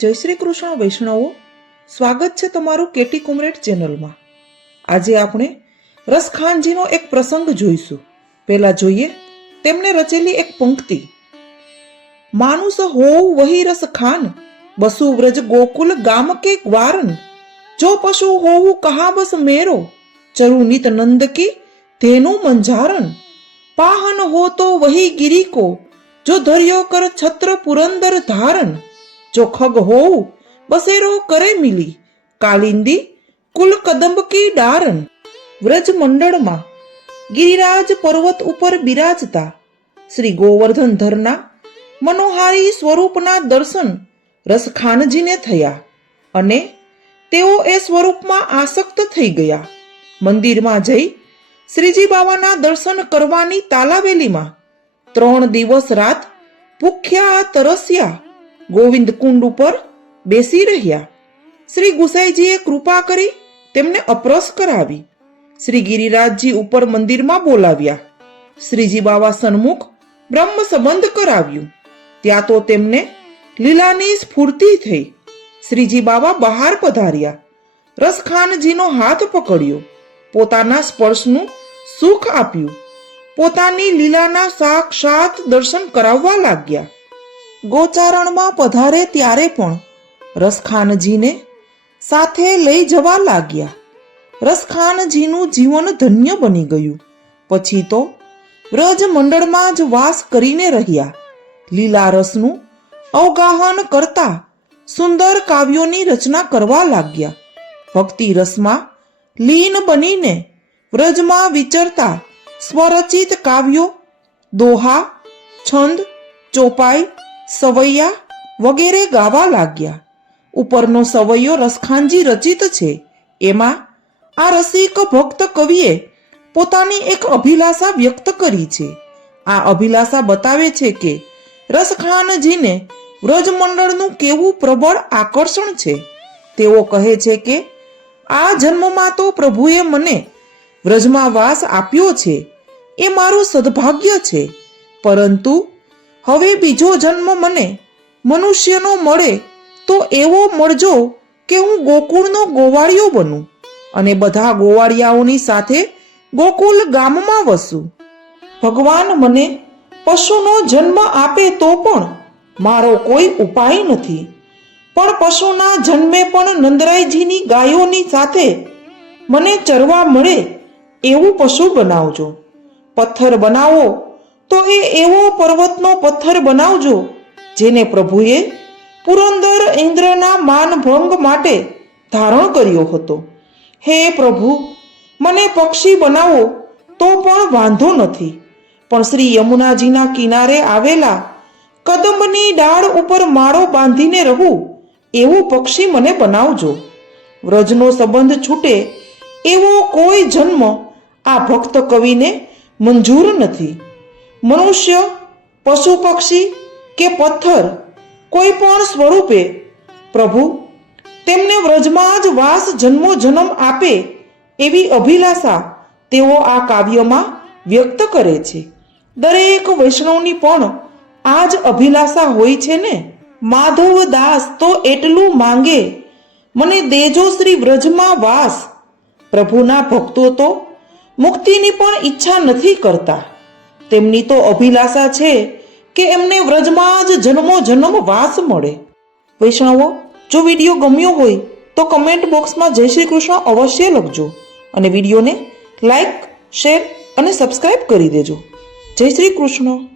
જય શ્રી કૃષ્ણ વૈષ્ણવો, સ્વાગત છે તમારું કેટી કોમરેડ ચેનલમાં। આજે આપણે રસખાનજીનો એક પ્રસંગ જોઈશું। પહેલા જોઈએ તેમને રચેલી એક પંક્તિ। માનુષ હોવ વહી રસ ખાન, બસુ વ્રજ ગોકુલ ગામ કે ગ્વારન। જો પશુ હોવું કહા બસ મેરો, ચરુ નિત નંદ કી ધેनु મંજારન। પાહન હો તો વહી गिरी को, जो धर्यो कर छत्र पुरंदर धारन। जो खग हो बसेरो करे मिली, कालिंदी कुल कदम्ब की डारन। व्रज मंडल में गिरिराज पर्वत ઉપર બિરાજતા શ્રી ગોવર્ધન ધરના મનોહારી સ્વરૂપના દર્શન રસખાનજીને થયા અને તેઓ એ સ્વરૂપમાં આસક્ત થઈ ગયા। મંદિરમાં જઈ શ્રીજી બાવાના દર્શન કરવાની તાલાવેલીમાં 3 દિવસ રાત ભૂખ્યા તરસ્યા ગોવિંદ કુંડ ઉપર બેસી રહ્યા। શ્રી ગુસાઈજીએ કૃપા કરી તેમને અપરસ કરાવી। શ્રી ગિરિરાજજી ઉપર મંદિરમાં બોલાવ્યા। શ્રીજી બાવા સન્મુખ બ્રહ્મ સંબંધ કરાવ્યું। ત્યાં તો તેમને લીલાની સ્ફૂર્તિ થઈ। શ્રીજી બાવા બહાર પધાર્યા, રસખાનજીનો હાથ પકડ્યો, પોતાના સ્પર્શનું સુખ આપ્યું, પોતાની લીલાના સાક્ષાત દર્શન કરાવવા લાગ્યા। ગોચારણમાં પધારે ત્યારે પણ રસખાનજીને સાથે લઈ જવા લાગ્યા। રસખાનજીનું જીવન ધન્ય બની ગયું। પછી તો વ્રજ મંડળમાં જ વાસ કરીને રહ્યા। લીલા રસનું અવગાહન કરતા સુંદર કાવ્યોની રચના કરવા લાગ્યા। ભક્તિ રસમાં લીન બનીને વ્રજમાં વિચરતા સ્વરચિત કાવ્યો, દોહા, છંદ, ચોપાઈ, સવૈયા વગેરે ગાવા લાગ્યા। ઉપરનો સવૈયો રસખાનજી રચિત છે। એમાં આ રસિક ભક્ત કવિએ પોતાની એક અભિલાષા વ્યક્ત કરી છે। આ અભિલાષા બતાવે છે કે રસખાનજીને વ્રજમંડળનું કેવું પ્રબળ આકર્ષણ છે। તેઓ કહે છે કે આ જન્મમાં તો પ્રભુએ મને વ્રજમાં વાસ આપ્યો છે, એ મારું સદભાગ્ય છે, પરંતુ હવે બીજો જન્મ મને મનુષ્યનો મળે તો એવો મળજો કે હું ગોકુળનો ગોવાળિયો બનું અને બધા ગોવાળિયાઓની સાથે ગોકુલ ગામમાં વસું। ભગવાન મને પશુનો જન્મ આપે તો પણ મારો કોઈ ઉપાય નથી, પણ પશુના જન્મે પણ નંદરાયજીની ગાયોની સાથે મને ચરવા મળે એવું પશુ બનાવજો। પથ્થર બનાવો તો એવો પર્વતનો પથ્થર બનાવજો જેને પ્રભુએ પુરંદર ઇન્દ્રના માનભંગ માટે ધારણ કર્યો હતો। હે પ્રભુ, મને પક્ષી બનાવો તો પણ વાંધો નથી, પણ શ્રી યમુનાજીના કિનારે આવેલા કદંબની ડાળ ઉપર માળો બાંધીને રહું એવું પક્ષી મને બનાવજો। વ્રજનો સંબંધ છૂટે એવો કોઈ જન્મ આ ભક્ત કવિને મંજૂર નથી। મનુષ્ય, પશુ પક્ષી કે પથ્થર કોઈ પણ સ્વરૂપે પ્રભુ તેમને વ્રજમાં જ વાસ જન્મો જન્મ આપે એવી અભિલાષા તેઓ આ કાવ્યમાં વ્યક્ત કરે છે। દરેક વૈષ્ણવની પણ આ જ અભિલાષા હોય છે ને। માધવ દાસ તો એટલું માંગે, મને દેજો શ્રી વ્રજમાં વાસ। પ્રભુના ભક્તો તો મુક્તિની પણ ઈચ્છા નથી કરતા, તેમની તો અભિલાષા છે કે એમને વ્રજમાં જ જન્મો જન્મ વાસ મળે। વૈષ્ણવો, જો વિડીયો ગમ્યો હોય તો કમેન્ટ બોક્સમાં જય શ્રી કૃષ્ણ અવશ્ય લખજો અને વિડીયોને લાઈક, શેર અને સબસ્ક્રાઇબ કરી દેજો। જય શ્રી કૃષ્ણ।